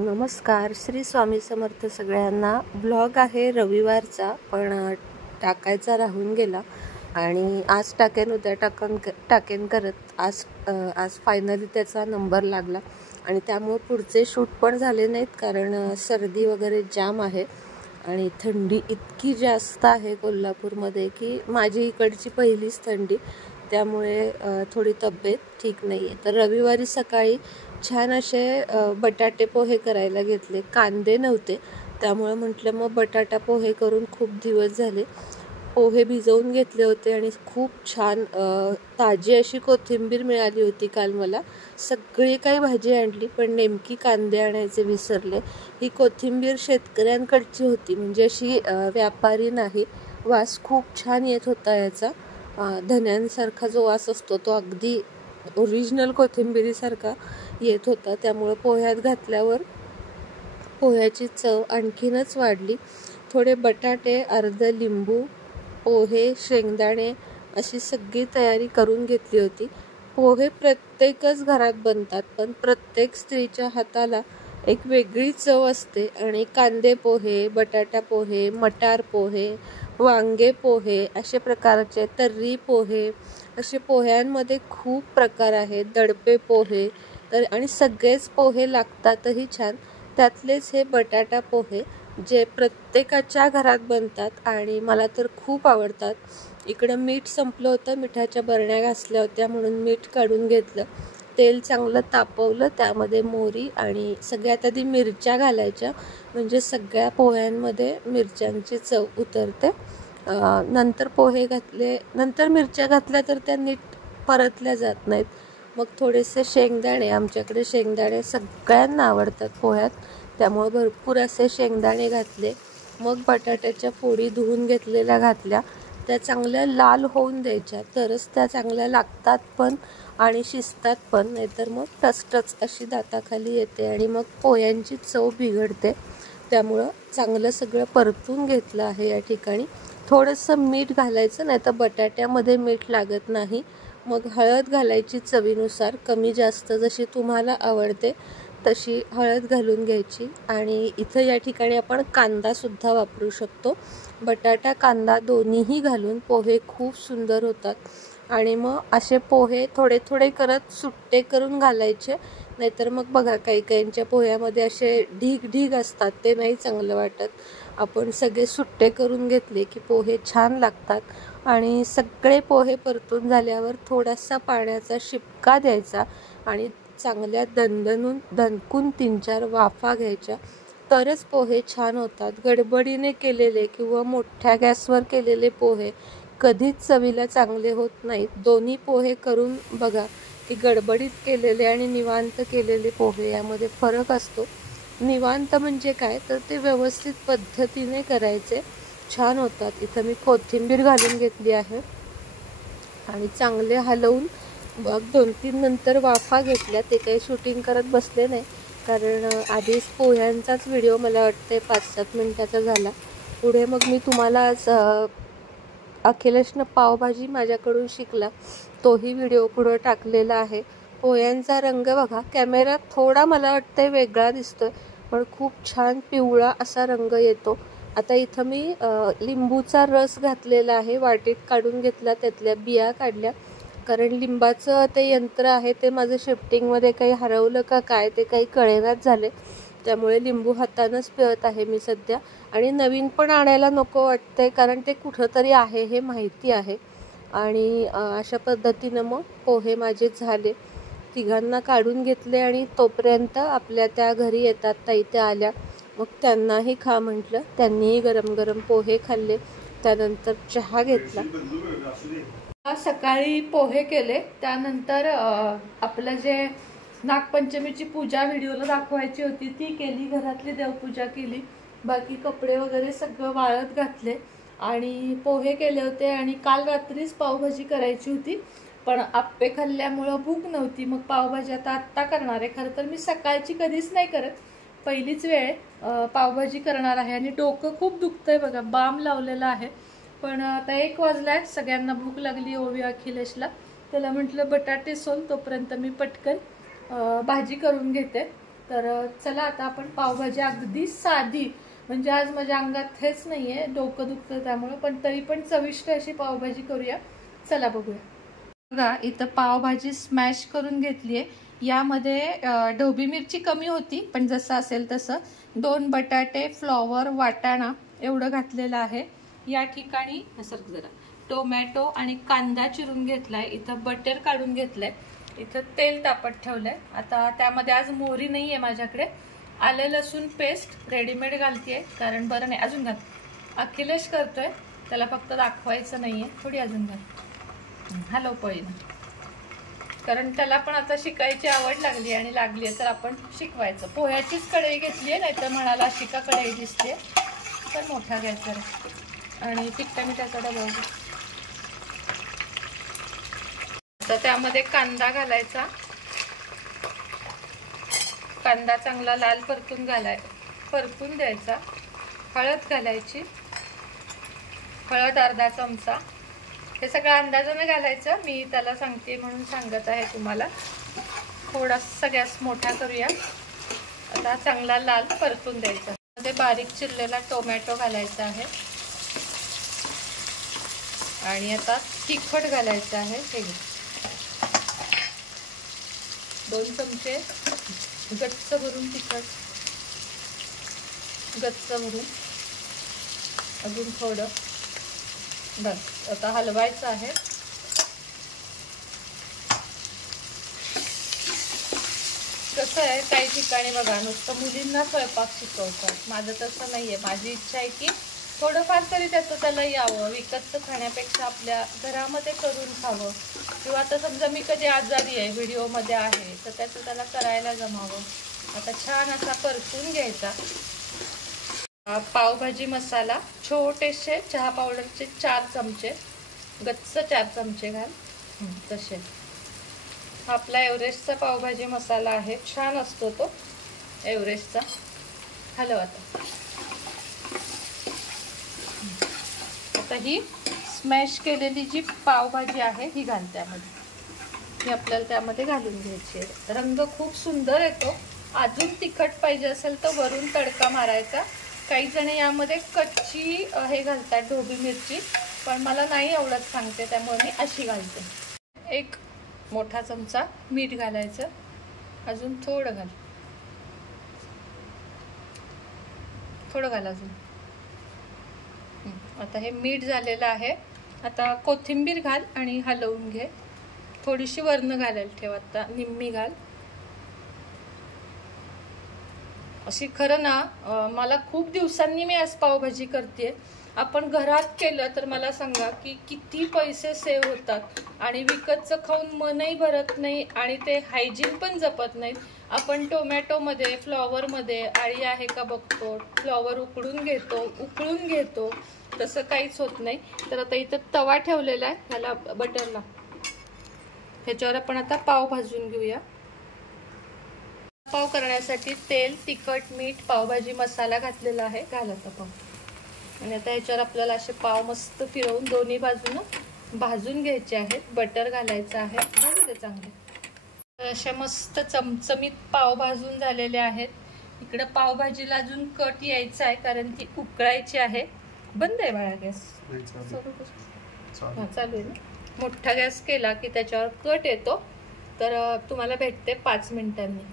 नमस्कार, श्री स्वामी समर्थ सगळ्यांना। ब्लॉग आहे रविवारचा, पण टाकायचा राहून गेला आणि आज टाकेन, उद्या टाकेन करत आज फायनली त्याचा नंबर लागला आणि त्यामुळे पुढचे शूट पण झाले नाहीत, कारण सर्दी वगैरे जाम आहे आणि थंडी इतकी जास्त आहे कोल्हापूरमध्ये की माझी इकडची पहिलीच थंडी, त्यामुळे थोडी तब्येत ठीक नाही आहे। तर रविवारी सकाळी छान असे बटाटे पोहे करायला घेतले। कांदे नव्हते त्यामुळे म्हटलं मग बटाटा पोहे करून खूप दिवस झाले। पोहे भिजवून घेतले होते आणि खूप छान ताजी अशी कोथिंबीर मिळाली होती काल मला। सगळी काही भाजी आणली पण नेमकी कांदे आणायचे विसरले। ही कोथिंबीर शेतकऱ्यांकडची होती, म्हणजे अशी व्यापारी नाही। वास खूप छान येत होता याचा, धन्यांसारखा जो वास असतो तो अगदी ओरिजिनल कोथिंबीरीसारखा येत होता, त्यामुळे पोह्यात घातल्यावर पोह्याची चव आणखीनच वाढली। थोडे बटाटे, अर्ध लिंबू, पोहे, शेंगदाणे अशी सगळी तयारी करून घेतली होती। पोहे प्रत्येकच घरात बनतात, पण प्रत्येक स्त्रीच्या हाताला एक वेगळी चव असते आणि कांदे पोहे, बटाटा पोहे, मटार पोहे, वांगे पोहे असे प्रकारचे, तर्री पोहे असे पोह्यांमध्ये खूप प्रकार आहेत, दडपे पोहे तर, आणि सगळेच पोहे लागतातही छान। त्यातलेच हे बटाटा पोहे जे प्रत्येकाच्या घरात बनतात आणि मला तर खूप आवडतात। इकडं मीठ संपलं होतं, मिठाच्या बरण्या घासल्या होत्या म्हणून मीठ काढून घेतलं, तेल चांगलं तापवलं, त्यामध्ये मोहरी आणि सगळ्यात आधी मिरच्या घालायच्या, म्हणजे सगळ्या पोह्यांमध्ये मिरच्यांची चव उतरते। नंतर पोहे घातले, नंतर मिरच्या घातल्या तर त्या नीट परतल्या जात नाहीत। मग थोडेसे शेंगदाणे, आमच्याकडे शेंगदाणे सगळ्यांना आवडतात पोह्यात, त्यामुळे भरपूर असे शेंगदाणे घातले। मग बटाट्याच्या फोडी धुवून घेतलेल्या घातल्या, त्या चांगल्या लाल होऊन द्यायच्या, तरच त्या चांगल्या लागतात पण आणि शिजतात पण, नाहीतर मग टचटच अशी दाताखाली येते आणि मग पोह्यांची चव बिघडते। त्यामुळं चांगलं सगळं परतून घेतलं आहे या ठिकाणी। थोडंसं मीठ घालायचं, नाही तर बटाट्यामध्ये मीठ लागत नाही। मग हळद घालायची चवीनुसार, कमी जास्त जशी तुम्हाला आवडते तशी हळद घालून घ्यायची। आणि इथं या ठिकाणी आपण कांदासुद्धा वापरू शकतो, बटाटा कांदा दोन्हीही घालून पोहे खूप सुंदर होतात। आणि मग असे पोहे थोडे थोडे करत सुट्टे करून घालायचे, नाहीतर मग बघा काही काहींच्या पोह्यामध्ये असे ढीग ढीग असतात, ते नाही चांगलं वाटत। आपण सगळे सुट्टे करून घेतले की पोहे छान लागतात। आणि सगळे पोहे परतून झाल्यावर थोडासा पाण्याचा शिपका द्यायचा आणि चांगल्या दणकून 3-4 वाफा घ्यायच्या, तरच पोहे छान होतात। गडबडीने केलेले किंवा मोठ्या गॅसवर केलेले पोहे कधीच चवीला चांगले होत नाहीत। दोन्ही पोहे करून बघा की गडबडीत केलेले आणि निवांत केलेले पोहे यामध्ये फरक असतो। निवांत म्हणजे काय, तर ते व्यवस्थित पद्धतीने करायचे, छान होतात। इथं मी कोथिंबीर घालून घेतली आहे आणि चांगले हलवून मग 2-3 नंतर वाफा घेतल्या। ते काही शूटिंग करत बसले नाही, कारण आधीच पोह्यांचाच व्हिडिओ मला वाटते 5-7 मिनिटाचा झाला। पुढे मग मी तुम्हाला आज अखिलेशनं पावभाजी माझ्याकडून शिकला, तोही व्हिडिओ पुढं टाकलेला आहे। पोह्यांचा रंग बघा, कॅमेऱ्यात थोडा मला वाटतं वेगळा दिसतोय, पण खूप छान पिवळा असा रंग येतो। आता इथं मी लिंबूचा रस घातलेला आहे, वाटीत काढून घेतला, त्यातल्या बिया काढल्या, कारण लिंबाचं ते यंत्र आहे ते माझं शिफ्टिंगमध्ये काही हरवलं का काय ते काही कळेनाच झाले, त्यामुळे लिंबू हातानंच पिळत आहे मी सध्या। आणि नवीन पण आणायला नको वाटतंय, कारण ते कुठंतरी आहे हे माहिती आहे। आणि अशा पद्धतीनं मग पोहे माझे झाले, तिघांना काढून घेतले आणि तोपर्यंत आपल्या त्या घरी येतात ताई, त्या आल्या, मग त्यांनाही खा म्हटलं, त्यांनीही गरम गरम पोहे खाल्ले, त्यानंतर चहा घेतला। सकाळी पोहे केले, त्यानंतर आपलं जे नागपंचमीची पूजा व्हिडिओला दाखवायची होती ती केली, घरातली देवपूजा केली, बाकी कपडे वगैरे सगळं वाळत घातले आणि पोहे केले होते। आणि काल रात्रीच पावभाजी करायची होती, पण आप्पे खाल्ल्यामुळं भूक नव्हती, मग पावभाजी आत्ता करणार आहे। खरं तर मी सकाळची कधीच नाही करत, पहिलीच वेळ पावभाजी करणार आहे। आणि डोकं खूप दुखतंय बघा, बाम लावलेला आहे, पण आता 1 वाजलाय, सगळ्यांना भूक लागली, ओवी अखिलेशला, त्याला म्हटलं बटाटे सोल, तोपर्यंत मी पटकन भाजी करून घेते। तर चला आता आपण पावभाजी अगदी साधी, म्हणजे आज माझ्या अंगात हेच नाहीये, डोकं दुखतं त्यामुळे, पण तरी पण चविष्ट अशी पावभाजी करूया. चला बघूया. बघा इथं पावभाजी स्मॅश करून घेतली आहे. यामध्ये ढोबळी मिरची कमी होती, पण जसं असेल तसं. 2 बटाटे, फ्लॉवर, वाटाणा एवढं घातलेलं आहे. या ठिकाणी जरा टोमॅटो आणि कांदा चिरून घेतलाय. इथं बटर काढून घेतलंय. इथं तेल तापत ठेवलंय. आता त्यामध्ये आज मोहरी नाही आहे माझ्याकडे. आलं लसूण पेस्ट रेडीमेड घालतेय, कारण बरं नाही. अजून घाल. अखिलेश करतोय, त्याला फक्त दाखवायचं नाहीये. थोडी अजून घाल. हॅलो पळीनं, कारण त्याला पण आता शिकायची आवड लागली आणि लागली आहे तर आपण शिकवायचं. पोह्याचीच कढई घेतली आहे, नाहीतर म्हणाला अशी का कढई दिसते, तर मोठा घ्यायचा. आणि तिखटा मिठाचा डबा. तर त्यामध्ये कांदा घालायचा. कांदा चांगला लाल परतून द्यायचा. हळद घालायची. हळद अर्धा चमचा. हे सगळं अंदाजाने घालायचं. मी त्याला सांगते म्हणून सांगत आहे तुम्हाला. थोडा सगळ्यात मोठा करूया. आता चांगला लाल परतून द्यायचा. मध्ये बारीक चिरलेला टोमॅटो घालायचा आहे. आणि आता तिखट घालायचं आहे. हे 2 चमचे गच्च भरून तिखट. गच्च भरून अजून थोडं. बस आता हलवायचं आहे. कसं आहे, काही ठिकाणी बघा नुसतं मुलींना स्वयंपाक शिकवतात. माझं तसं नाहीये. माझी इच्छा आहे की थोडंफार तरी त्याला यावं. विकतचं खाण्यापेक्षा आपल्या घरामध्ये करून खावं. किंवा आता समजा मी कधी आजारी आहे, व्हिडिओमध्ये आहे, तर त्याला करायला जमावं. आता छान असा परतून घ्यायचा. पावभाजी मसाला छोटेसे चहा पावडरचे 4 चमचे, गच्च 4 चमचे घाल. तसे आपला एव्हरेस्टचा पावभाजी मसाला आहे. छान असतो तो एव्हरेस्टचा. हलव आता. आता ही स्मॅश केलेली जी पावभाजी आहे ही घाल त्यामध्ये. ही आपल्याला त्यामध्ये घालून घ्यायची आहे. रंग खूप सुंदर येतो. अजून तिखट पाहिजे असेल तर वरून तडका मारायचा. काही जण यामध्ये कच्ची हे घालतात, ढोबळी मिरची, पण मला नाही आवडत सांगते, त्यामुळे मी अशी घालते. 1 मोठा चमचा मीठ घालायचं. अजून थोडं घाल. थोडं घाल अजून. आता हे मीठ झालेलं आहे. आता कोथिंबीर घाल आणि हलवून घे. थोडीशी वरण घालायला ठेव. आता निम्मी घाल. अशी खरं ना, मला खूप दिवसांनी मी आज पावभाजी करते. आपण घरात केलं तर मला सांगा की किती पैसे सेव्ह होतात. आणि विकतचं खाऊन मनही भरत नाही आणि ते हायजीन पण जपत नाहीत. आपण टोमॅटोमध्ये, फ्लॉवरमध्ये आळी आहे का बघतो, फ्लॉवर उकडून घेतो, तसं काहीच होत नाही. तर आता इथं तवा ठेवलेला आहे, ह्याला बटरला. ह्याच्यावर आपण आता पाव भाजून घेऊया. पाव करण्यासाठी तेल, तिखट, मीठ, पावभाजी मसाला घातलेला आहे. घाल आता पाव. आणि आता ह्याच्यावर आपल्याला असे पाव मस्त फिरवून दोन्ही बाजूनं भाजून घ्यायचे आहेत. बटर घालायचं आहे. भाजू दे चांगले. अशा मस्त चमचमीत पाव भाजून झालेले आहेत. इकडे पावभाजीला अजून कट यायचा आहे, कारण ती उकळायची आहे. बंद आहे बाळा गॅस? चालू आहे ना. मोठा गॅस केला की त्याच्यावर कट येतो. तर तुम्हाला भेटते 5 मिनिटांनी.